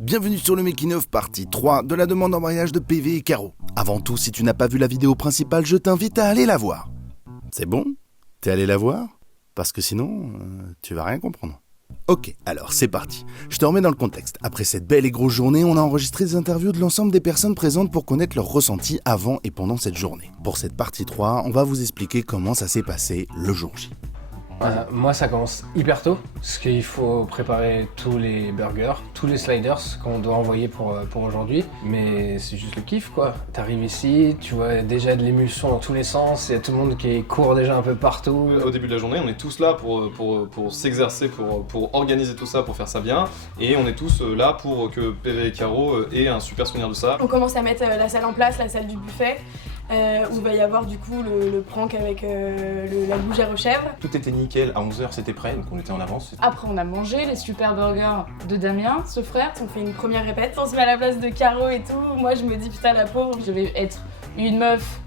Bienvenue sur le Making of partie 3 de la demande en mariage de PV et Caro. Avant tout, si tu n'as pas vu la vidéo principale, je t'invite à aller la voir. C'est bon? T'es allé la voir? Parce que sinon, tu vas rien comprendre. Ok, alors c'est parti. Je te remets dans le contexte. Après cette belle et grosse journée, on a enregistré des interviews de l'ensemble des personnes présentes pour connaître leurs ressentis avant et pendant cette journée. Pour cette partie 3, on va vous expliquer comment ça s'est passé le jour J. Moi ça commence hyper tôt, parce qu'il faut préparer tous les burgers, tous les sliders qu'on doit envoyer pour aujourd'hui. Mais c'est juste le kiff quoi. T'arrives ici, tu vois déjà de l'émulsion dans tous les sens, il y a tout le monde qui court déjà un peu partout. Au début de la journée, on est tous là pour s'exercer, pour organiser tout ça, pour faire ça bien. Et on est tous là pour que PV et Caro aient un super souvenir de ça. On commence à mettre la salle en place, la salle du buffet. Où il va y avoir du coup le prank avec la gougère aux chèvres. Tout était nickel, à 11h c'était prêt, donc on était en avance. Après on a mangé les super burgers de Damien, ce frère. On fait une première répète, on se met à la place de Caro et tout. Moi je me dis putain la pauvre. Je vais être une meuf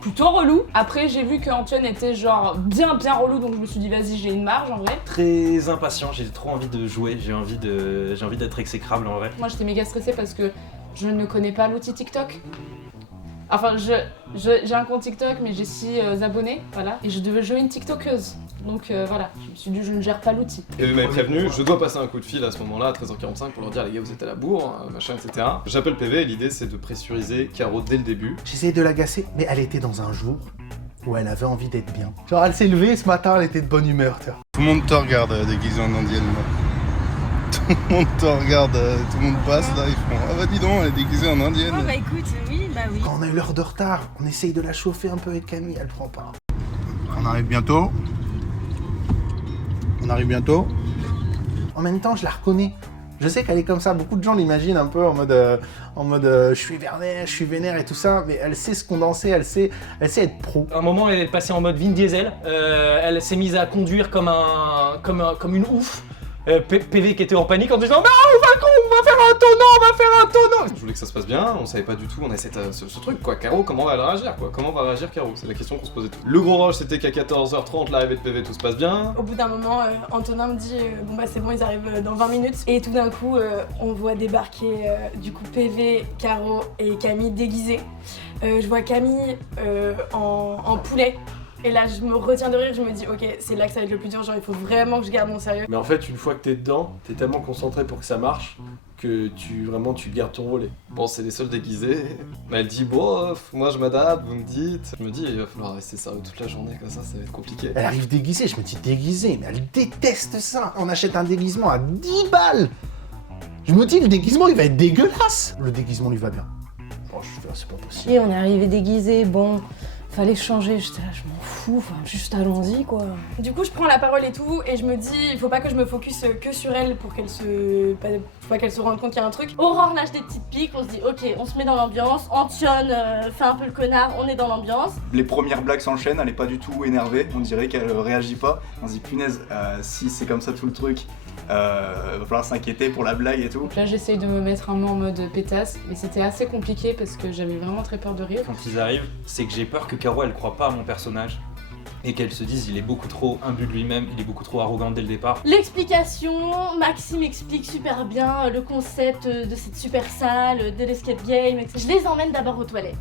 plutôt relou. Après j'ai vu que Antoine était genre bien relou, donc je me suis dit vas-y j'ai une marge en vrai. Très impatient, j'ai trop envie de jouer, j'ai envie d'être exécrable en vrai. Moi j'étais méga stressée parce que je ne connais pas l'outil TikTok. Enfin, j'ai un compte TikTok, mais j'ai 6 abonnés, voilà. Et je devais jouer une TikTokeuse. Donc voilà, je me suis dit, je ne gère pas l'outil. Et vous m'avez prévenu, je dois passer un coup de fil à ce moment-là, à 13h45, pour leur dire, les gars, vous êtes à la bourre, machin, etc. J'appelle PV et l'idée, c'est de pressuriser Caro dès le début. J'essayais de l'agacer, mais elle était dans un jour où elle avait envie d'être bien. Genre, elle s'est levée ce matin, elle était de bonne humeur, tu vois. Tout le monde te regarde déguisé en indienne, là. Tout le monde te regarde, tout le monde passe là, ils font ah bah dis donc, elle est déguisée en indienne. Oh bah écoute, oui. Quand on a eu l'heure de retard, on essaye de la chauffer un peu avec Camille, elle prend pas. On arrive bientôt. En même temps, je la reconnais. Je sais qu'elle est comme ça, beaucoup de gens l'imaginent un peu en mode je suis vénère et tout ça, mais elle sait se condenser, elle sait être pro. À un moment, elle est passée en mode Vin Diesel, elle s'est mise à conduire comme une ouf. PV qui était en panique en disant bah on va faire un tonneau. Je voulais que ça se passe bien, on savait pas du tout, on a ce truc quoi. Caro, comment va réagir quoi? Comment va réagir Caro? C'est la question qu'on se posait tous. Le gros rush c'était qu'à 14h30, l'arrivée de PV, tout se passe bien. Au bout d'un moment, Antonin me dit bon bah c'est bon, ils arrivent dans 20 minutes. Et tout d'un coup, on voit débarquer du coup PV, Caro et Camille déguisés. Je vois Camille en poulet. Et là, je me retiens de rire, je me dis, ok, c'est là que ça va être le plus dur, genre il faut vraiment que je garde mon sérieux. Mais en fait, une fois que t'es dedans, t'es tellement concentré pour que ça marche que tu gardes ton rôle. Bon, c'est les seuls déguisés. Mais elle dit, bon, moi je m'adapte, vous me dites. Je me dis, il va falloir rester sérieux toute la journée, comme ça va être compliqué. Elle arrive déguisée, je me dis déguisée, mais elle déteste ça. On achète un déguisement à 10 balles. Je me dis, le déguisement il va être dégueulasse. Le déguisement lui va bien. Bon, je fais, c'est pas possible. Et on est arrivé déguisé, bon, fallait changer, j'étais là, je m'en fous, enfin, juste allons-y quoi. Du coup, je prends la parole et tout, et je me dis, il faut pas que je me focus que sur elle pour qu'elle faut pas qu'elle se rende compte qu'il y a un truc. Aurore lâche des petites piques, on se dit, ok, on se met dans l'ambiance, Antoine fait un peu le connard, on est dans l'ambiance. Les premières blagues s'enchaînent, elle est pas du tout énervée, on dirait qu'elle réagit pas. On se dit, punaise, si c'est comme ça tout le truc, va falloir s'inquiéter pour la blague et tout. Donc là, j'essaye de me mettre un peu en mode pétasse, mais c'était assez compliqué parce que j'avais vraiment très peur de rire. Quand ils arrivent, c'est que j'ai peur que Caro elle croit pas à mon personnage et qu'elle se dise il est beaucoup trop imbu de lui-même, il est beaucoup trop arrogant dès le départ. L'explication, Maxime explique super bien le concept de cette super salle, de l'escape game, etc. Je les emmène d'abord aux toilettes.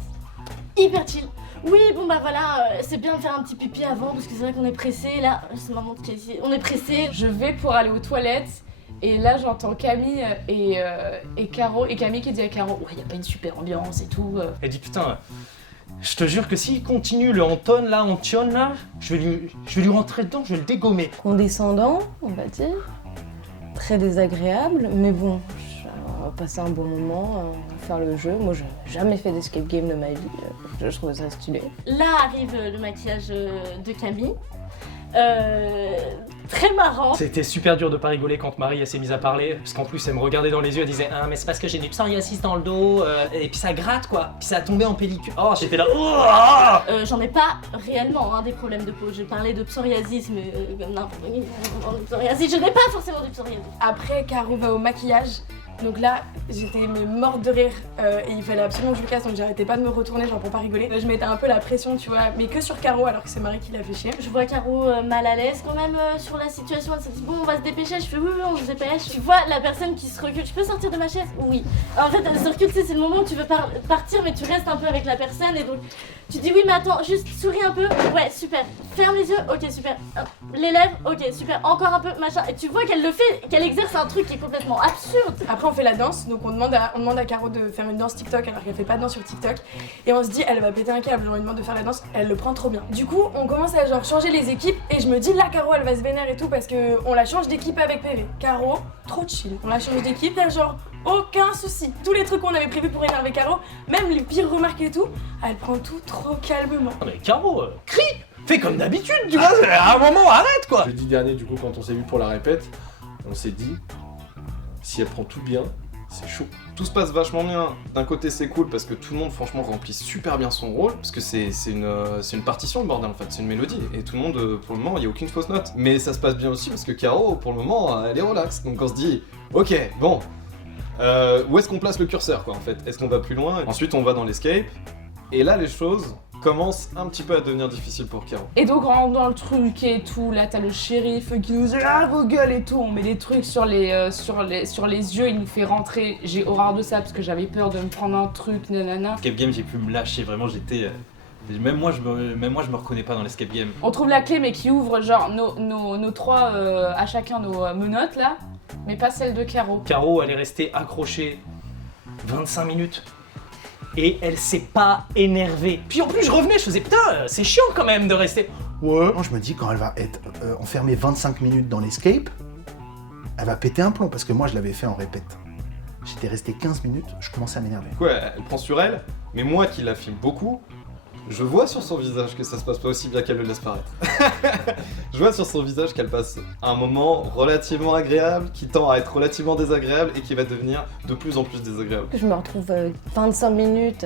Hyper chill. Oui, bon bah voilà, c'est bien de faire un petit pipi avant parce que c'est vrai qu'on est pressé là. C'est maman qui est on est pressé. Je vais pour aller aux toilettes et là j'entends Camille et Caro et Camille qui dit à Caro ouais y a pas une super ambiance et tout. Elle dit putain, je te jure que s'il continue le Anton là, je vais lui rentrer dedans, je vais le dégommer. Condescendant, on va dire, très désagréable, mais bon, on va passer un bon moment, on va faire le jeu. Moi j'ai jamais fait d'escape game de ma vie, je trouvais ça stylé. Là arrive le maquillage de Camille. Très marrant. C'était super dur de pas rigoler quand Marie elle s'est mise à parler, parce qu'en plus elle me regardait dans les yeux, elle disait ah mais c'est parce que j'ai du psoriasis dans le dos, et puis ça gratte quoi, puis ça a tombé en pellicule. Oh j'étais là. J'en ai pas réellement des problèmes de peau. J'ai parlé de psoriasis, mais psoriasis, je n'ai pas forcément de psoriasis. Après, Caro va au maquillage. Donc là, j'étais morte de rire et il fallait absolument que je le casse, donc j'arrêtais pas de me retourner genre pour pas rigoler. Je mettais un peu la pression, tu vois, mais que sur Caro alors que c'est Marie qui l'a fait chier. Je vois Caro mal à l'aise quand même sur la situation, elle se dit bon on va se dépêcher, je fais oui on se dépêche. Tu vois la personne qui se recule, je peux sortir de ma chaise? Oui. En fait elle se recule, tu sais, c'est le moment où tu veux partir mais tu restes un peu avec la personne et donc tu dis oui mais attends, juste souris un peu, ouais super, ferme les yeux, ok super, les lèvres, ok super, encore un peu machin, et tu vois qu'elle le fait, qu'elle exerce un truc qui est complètement absurde. Après on fait la danse, donc on demande à Caro de faire une danse TikTok alors qu'elle fait pas de danse sur TikTok et on se dit elle va péter un câble, on lui demande de faire la danse, elle le prend trop bien. Du coup on commence à genre changer les équipes et je me dis là Caro elle va se vénère et tout parce que on la change d'équipe avec PV. Caro, trop chill, on la change d'équipe, elle genre aucun souci. Tous les trucs qu'on avait prévus pour énerver Caro, même les pires remarques et tout, elle prend tout trop calmement. Non mais Caro, crie! Fais comme d'habitude, tu vois, à un moment arrête quoi! Jeudi dernier du coup quand on s'est vu pour la répète, on s'est dit si elle prend tout bien, c'est chaud. Tout se passe vachement bien. D'un côté, c'est cool parce que tout le monde, franchement, remplit super bien son rôle. Parce que c'est une partition, le bordel, en fait. C'est une mélodie. Et tout le monde, pour le moment, il n'y a aucune fausse note. Mais ça se passe bien aussi parce que Caro, pour le moment, elle est relax. Donc on se dit, ok, bon, où est-ce qu'on place le curseur, quoi, en fait? Est-ce qu'on va plus loin? Ensuite, on va dans l'escape. Et là, les choses commencent un petit peu à devenir difficiles pour Caro. Et donc on rentre dans le truc et tout, là t'as le shérif qui nous dit ah vos gueules et tout, on met des trucs sur les yeux, il nous fait rentrer, j'ai horreur de ça parce que j'avais peur de me prendre un truc, nanana. Escape game j'ai pu me lâcher, vraiment j'étais... Même moi je me reconnais pas dans l'escape game. On trouve la clé mais qui ouvre genre nos trois, à chacun nos menottes là, mais pas celle de Caro. Caro elle est restée accrochée 25 minutes. Et elle s'est pas énervée. Puis en plus je revenais, je faisais putain, c'est chiant quand même de rester. Ouais. Moi je me dis quand elle va être enfermée 25 minutes dans l'escape, elle va péter un plomb parce que moi je l'avais fait en répète. J'étais resté 15 minutes, je commençais à m'énerver. Ouais, elle prend sur elle, mais moi qui la filme beaucoup, je vois sur son visage que ça se passe pas aussi bien qu'elle le laisse paraître. Je vois sur son visage qu'elle passe un moment relativement agréable, qui tend à être relativement désagréable et qui va devenir de plus en plus désagréable. Je me retrouve 25 minutes,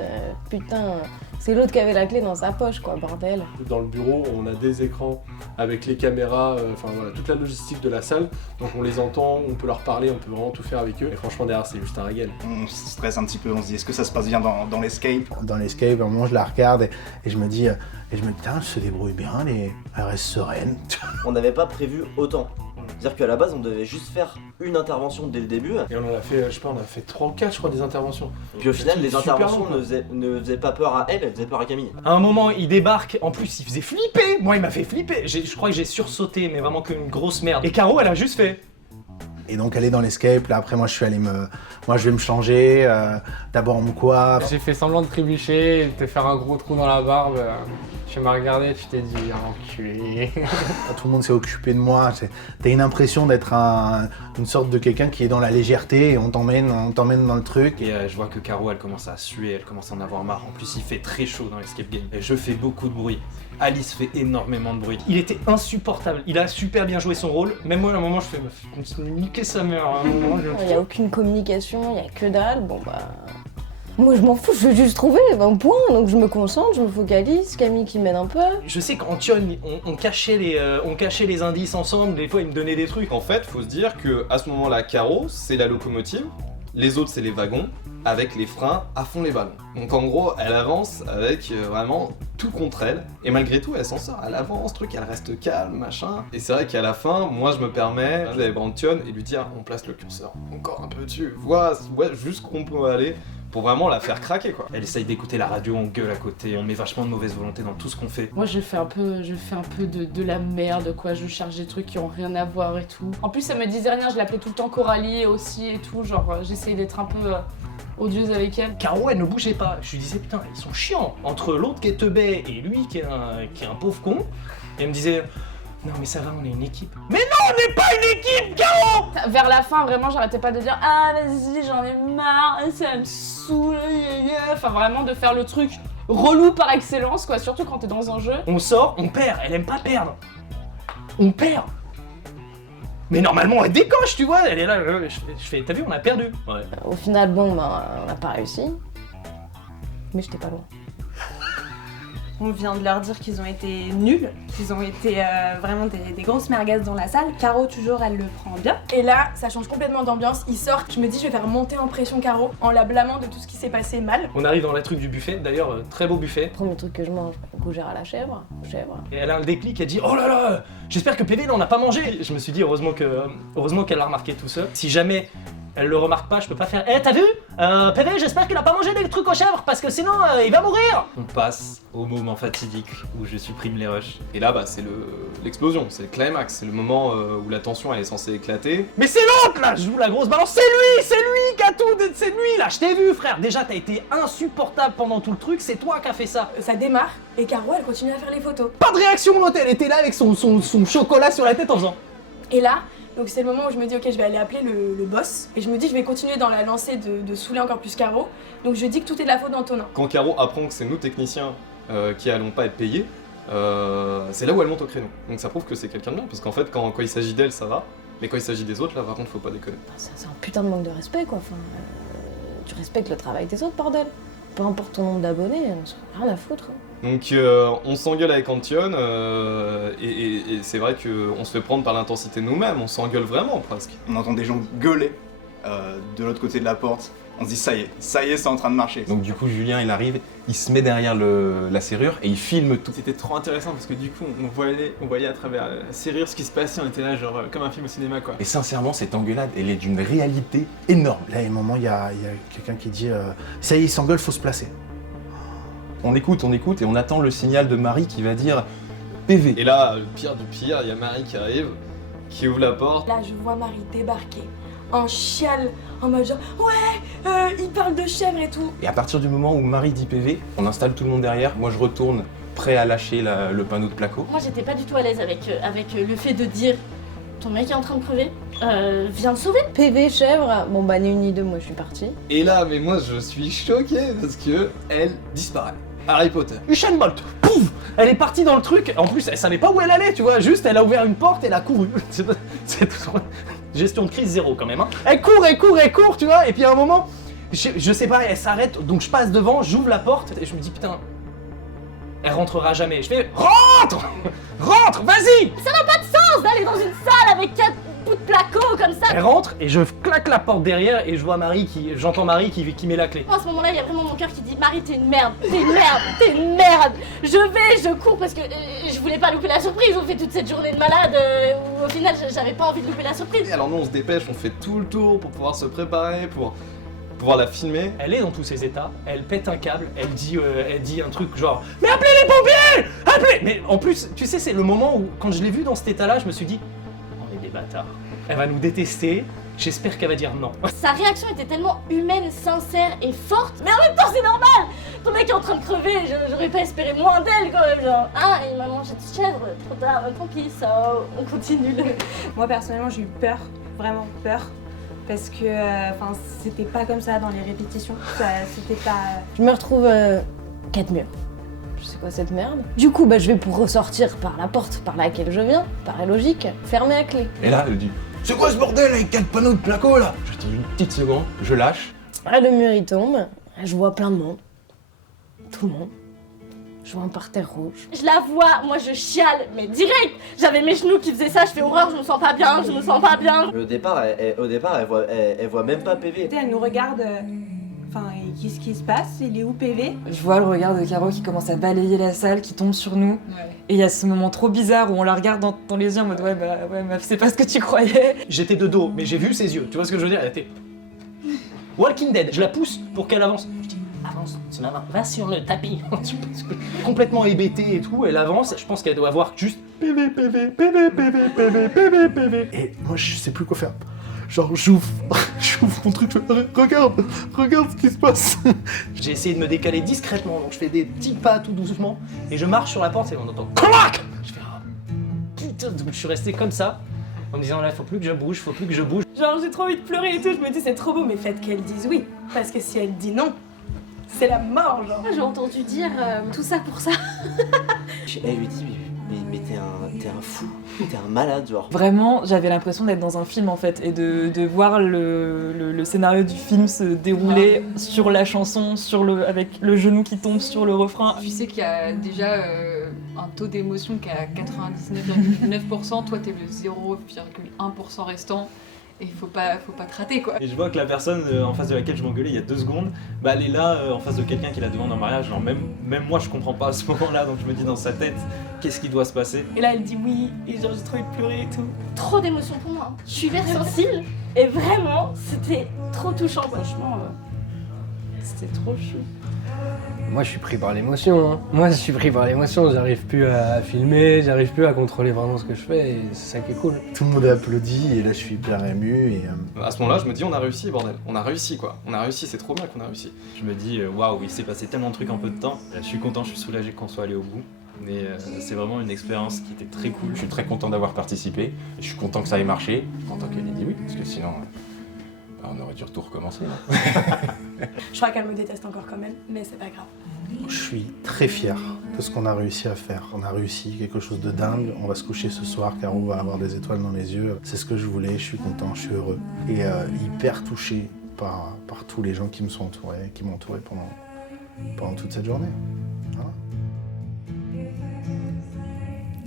putain, c'est l'autre qui avait la clé dans sa poche quoi, bordel. Dans le bureau, on a des écrans avec les caméras, enfin voilà, toute la logistique de la salle. Donc on les entend, on peut leur parler, on peut vraiment tout faire avec eux. Et franchement derrière c'est juste un régal. On se stresse un petit peu, on se dit est-ce que ça se passe bien dans l'escape? Dans l'escape, à un moment je la regarde et je me dis, putain, elle se débrouille bien, elle reste sereine. On n'avait pas prévu autant. C'est-à-dire qu'à la base, on devait juste faire une intervention dès le début. Et on en a fait, je sais pas, on a fait 3 ou 4, je crois, des interventions. Puis au final, les interventions long, ne faisaient pas peur à elle faisaient peur à Camille. À un moment, il débarque, en plus, il faisait flipper. Moi, il m'a fait flipper. Je crois que j'ai sursauté, mais vraiment qu'une grosse merde. Et Caro, elle a juste fait. Et donc elle est dans l'escape, là après moi je vais me changer, d'abord on me coiffe. J'ai fait semblant de trébucher, de te faire un gros trou dans la barbe. Tu m'as regardé, tu t'es dit enculé. Tout le monde s'est occupé de moi, t'as une impression d'être une sorte de quelqu'un qui est dans la légèreté et on t'emmène dans le truc. Et je vois que Caro elle commence à suer, elle commence à en avoir marre. En plus il fait très chaud dans l'escape game. Et je fais beaucoup de bruit. Alice fait énormément de bruit. Il était insupportable, il a super bien joué son rôle. Même moi à un moment je fais niquer sa mère. Il n'y a aucune communication, il n'y a que dalle, bon bah... Moi je m'en fous, je veux juste trouver un point, donc je me concentre, je me focalise, Camille qui m'aide un peu. Je sais qu'en Tion, on cachait les indices ensemble, des fois il me donnait des trucs. En fait, faut se dire que à ce moment-là, Caro, c'est la locomotive, les autres c'est les wagons, avec les freins à fond les ballons. Donc en gros, elle avance avec vraiment tout contre elle, et malgré tout, elle s'en sort, elle avance, elle reste calme, machin. Et c'est vrai qu'à la fin, moi je me permets d'aller voir Tion et lui dire, on place le curseur encore un peu dessus, vois jusqu'où on peut aller. Pour vraiment la faire craquer quoi. Elle essaye d'écouter la radio, on gueule à côté, on met vachement de mauvaise volonté dans tout ce qu'on fait. Moi je fais un peu de la merde quoi, je charge des trucs qui ont rien à voir et tout. En plus elle me disait rien, je l'appelais tout le temps Coralie aussi et tout, genre j'essayais d'être un peu odieuse avec elle. Caro elle ne bougeait pas, je lui disais putain ils sont chiants. Entre l'autre qui est teubé et lui qui est un pauvre con, et elle me disait non mais ça va, on est une équipe. Mais non, on n'est pas une équipe, Caro! Vers la fin, vraiment, j'arrêtais pas de dire ah vas-y, j'en ai marre, ça me saoule, enfin vraiment de faire le truc relou par excellence quoi, surtout quand t'es dans un jeu. On sort, on perd, elle aime pas perdre. On perd. Mais normalement elle décoche, tu vois, elle est là, je fais, t'as vu, on a perdu. Ouais. Au final, bon, ben, on n'a pas réussi, mais j'étais pas loin. On vient de leur dire qu'ils ont été nuls, qu'ils ont été vraiment des grosses merguez dans la salle. Caro, toujours, elle le prend bien. Et là, ça change complètement d'ambiance. Ils sortent, je me dis, je vais faire monter en pression Caro en la blâmant de tout ce qui s'est passé mal. On arrive dans le truc du buffet, d'ailleurs, très beau buffet. Premier truc que je mange, gougère à la chèvre. Et elle a un déclic, elle dit oh là là, j'espère que PV n'en a pas mangé. Je me suis dit heureusement qu'elle l'a remarqué tout seul. Si jamais elle le remarque pas, je peux pas faire t'as vu PV, j'espère qu'il a pas mangé des trucs aux chèvres parce que sinon il va mourir. On passe au moment fatidique où je supprime les rushs. Et là, bah, c'est l'explosion, c'est le climax, c'est le moment où la tension elle est censée éclater. Mais c'est l'autre là, je joue la grosse balance, c'est lui qui a tout, c'est lui là, je t'ai vu frère. Déjà t'as été insupportable pendant tout le truc, c'est toi qui as fait ça. Ça démarre et Caro elle continue à faire les photos. Pas de réaction l'autre, elle était là avec son chocolat sur la tête en faisant. Et là, donc c'est le moment où je me dis ok, je vais aller appeler le boss et je me dis je vais continuer dans la lancée de saouler encore plus Caro. Donc je dis que tout est de la faute d'Antonin. Quand Caro apprend que c'est nous techniciens qui allons pas être payés, c'est là où elle monte au créneau. Donc ça prouve que c'est quelqu'un de bien, parce qu'en fait quand il s'agit d'elle ça va, mais quand il s'agit des autres là par contre faut pas déconner. C'est un putain de manque de respect quoi, enfin, tu respectes le travail des autres bordel. Peu importe ton nombre d'abonnés, rien à foutre. Donc on s'engueule avec Antion et c'est vrai qu'on se fait prendre par l'intensité de nous-mêmes, on s'engueule vraiment presque. On entend des gens gueuler de l'autre côté de la porte. On se dit ça y est, c'est en train de marcher. Donc du coup Julien il arrive, il se met derrière la serrure et il filme tout. C'était trop intéressant parce que du coup on voyait à travers la serrure ce qui se passait, on était là genre comme un film au cinéma quoi. Et sincèrement cette engueulade elle est d'une réalité énorme. Là, il y a un moment, il y a quelqu'un qui dit ça y est, il s'engueule, faut se placer. On écoute et on attend le signal de Marie qui va dire PV. Et là, le pire du pire, il y a Marie qui arrive, qui ouvre la porte. Là, je vois Marie débarquer en chiale, en mode genre ouais, il parle de chèvre et tout. Et à partir du moment où Marie dit PV, on installe tout le monde derrière. Moi je retourne prêt à lâcher le panneau de placo. Moi j'étais pas du tout à l'aise avec le fait de dire ton mec est en train de crever, viens le sauver. PV chèvre, bon bah ni une ni deux, moi je suis partie. Et là, mais moi je suis choqué parce que elle disparaît. Harry Potter. Usain Bolt, pouf, elle est partie dans le truc. En plus, elle savait pas où elle allait, tu vois. Juste, elle a ouvert une porte, elle a couru. C'est gestion de crise zéro quand même. Hein. Elle court, tu vois. Et puis à un moment, je sais pas, elle s'arrête. Donc je passe devant, j'ouvre la porte et je me dis putain, elle rentrera jamais. Je fais rentre, vas-y. Ça n'a pas de sens d'aller dans une salle avec 4 bouts de placo comme ça. Elle rentre et je claque la porte derrière et je vois j'entends Marie qui met la clé. À ce moment-là, il y a vraiment mon cœur qui dit Marie, t'es une merde, t'es une merde. Je cours parce que je voulais pas louper la surprise. On fait toute cette journée de malade où au final j'avais pas envie de louper la surprise. Et alors nous on se dépêche, on fait tout le tour pour pouvoir se préparer, pour pouvoir la filmer. Elle est dans tous ses états, elle pète un câble, elle dit un truc genre mais appelez les pompiers, appelez. Mais en plus, tu sais, c'est le moment où quand je l'ai vue dans cet état-là, je me suis dit on est des bâtards. Elle va nous détester, j'espère qu'elle va dire non. Sa réaction était tellement humaine, sincère et forte, mais en même temps c'est normal. Ton mec est en train de crever, j'aurais pas espéré moins d'elle quand même, genre ah il m'a mangé de chèvre, trop tard, tant pis, ça, on continue. Moi personnellement j'ai eu peur, vraiment peur. Parce que c'était pas comme ça dans les répétitions, c'était pas... Je me retrouve 4 murs. Je sais quoi cette merde. Du coup, je vais pour ressortir par la porte par laquelle je viens, paraît logique, fermer à clé. Et là, elle dit c'est quoi ce bordel avec 4 panneaux de placo là? Je dis une petite seconde, je lâche. Là, le mur il tombe, je vois plein de monde. Tout le monde. Je vois un parterre rouge. Je la vois, moi je chiale, mais direct. J'avais mes genoux qui faisaient ça, je fais horreur, je me sens pas bien. Au départ, elle voit même pas PV. Elle nous regarde, qu'est-ce qui se passe? Il est où PV? Je vois le regard de Caro qui commence à balayer la salle, qui tombe sur nous. Ouais. Et il y a ce moment trop bizarre où on la regarde dans les yeux en mode ouais meuf, c'est pas ce que tu croyais. J'étais de dos, mais j'ai vu ses yeux, tu vois ce que je veux dire? Elle était Walking Dead, je la pousse pour qu'elle avance. Je dis avance, c'est ma main, va sur le tapis. Complètement hébétée et tout, elle avance, je pense qu'elle doit avoir juste PV. Et moi je sais plus quoi faire. Genre j'ouvre mon truc, je fais regarde ce qui se passe. J'ai essayé de me décaler discrètement, donc je fais des petits pas tout doucement et je marche sur la porte et on entend clac. Je fais putain, donc je suis resté comme ça en me disant là faut plus que je bouge. Genre j'ai trop envie de pleurer et tout, je me dis c'est trop beau mais faites qu'elle dise oui, parce que si elle dit non, c'est la mort genre. J'ai entendu dire tout ça pour ça. Elle lui dit mais t'es un fou, t'es un malade, genre. Vraiment, j'avais l'impression d'être dans un film en fait, et de voir le scénario du film se dérouler sur la chanson, avec le genou qui tombe sur le refrain. Tu sais qu'il y a déjà un taux d'émotion qui est à 99,9%, toi t'es le 0,1% restant. Et faut pas te rater quoi. Et je vois que la personne en face de laquelle je m'engueulais il y a 2 secondes, bah elle est là en face de quelqu'un qui la demande en mariage. Genre même moi je comprends pas à ce moment-là, donc je me dis dans sa tête qu'est-ce qui doit se passer. Et là elle dit oui, et genre j'ai trop envie de pleurer et tout. Trop d'émotions pour moi. Je suis hyper sensible et vraiment c'était trop touchant. Franchement, c'était trop chou. Moi je suis pris par l'émotion, j'arrive plus à filmer, j'arrive plus à contrôler vraiment ce que je fais et c'est ça qui est cool. Tout le monde a applaudi et là je suis hyper ému et... À ce moment-là je me dis on a réussi bordel, on a réussi quoi, c'est trop bien qu'on a réussi. Je me dis waouh, il s'est passé tellement de trucs en peu de temps, je suis content, je suis soulagé qu'on soit allé au bout. Mais c'est vraiment une expérience qui était très cool. Je suis très content d'avoir participé, et je suis content que ça ait marché, je suis content qu'elle ait dit oui, parce que sinon on aurait dû tout recommencer. Je crois qu'elle me déteste encore quand même, mais c'est pas grave. Je suis très fier de ce qu'on a réussi à faire. On a réussi quelque chose de dingue. On va se coucher ce soir, Caro va avoir des étoiles dans les yeux. C'est ce que je voulais, je suis content, je suis heureux. Et hyper touché par tous les gens qui me sont entourés, qui m'ont entouré pendant toute cette journée. Voilà.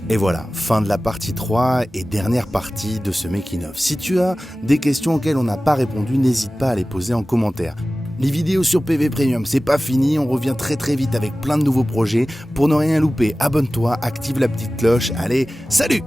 Et voilà, fin de la partie 3 et dernière partie de ce making-of. Si tu as des questions auxquelles on n'a pas répondu, n'hésite pas à les poser en commentaire. Les vidéos sur PV Premium, c'est pas fini, on revient très vite avec plein de nouveaux projets. Pour ne rien louper, abonne-toi, active la petite cloche. Allez, salut!